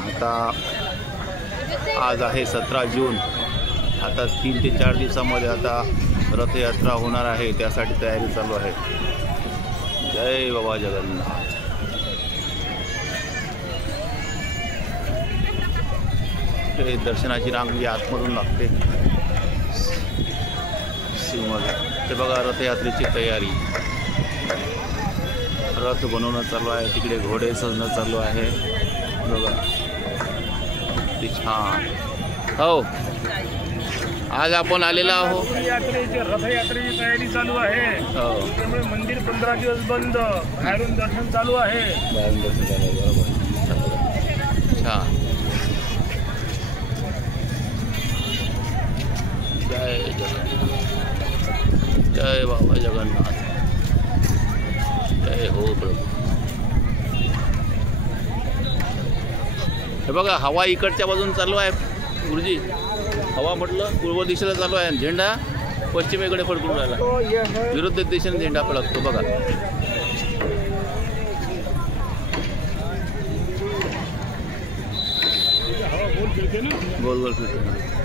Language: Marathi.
आता आज आहे 17 जून। आता 3 ते 4 दिवसामध्ये आता रथयात्रा होणार आहे, त्यासाठी तयारी चालू आहे। जय बाबा जगन्नाथ। ते दर्शनाची रांग जी आतमधून लागते शिवमध्ये। ते बघा रथयात्रेची तयारी, रथ बनवणं चालू आहे, तिकडे घोडे सजणं चालू आहे बघा, ते छान। हो, आज आपण आलेला आहोत, रथयात्रेची तयारी चालू आहे। हो, त्यामुळे मंदिर 15 दिवस बंद, बाहेरून दर्शन चालू आहे। बाहेरून दर्शन चालू आहे, बरोबर, छान। जय जगन्नाथ, जय बाबा जगन्नाथ, जय हो प्रभू। हे बघा हवा इकडच्या बाजून चालू आहे गुरुजी, हवा म्हटलं पूर्व दिशेला चालू आहे, झेंडा पश्चिमेकडे फडकून राहिला, विरुद्ध दिशेने झेंडा फडकतो बघा। गोल गोल फिरते ना,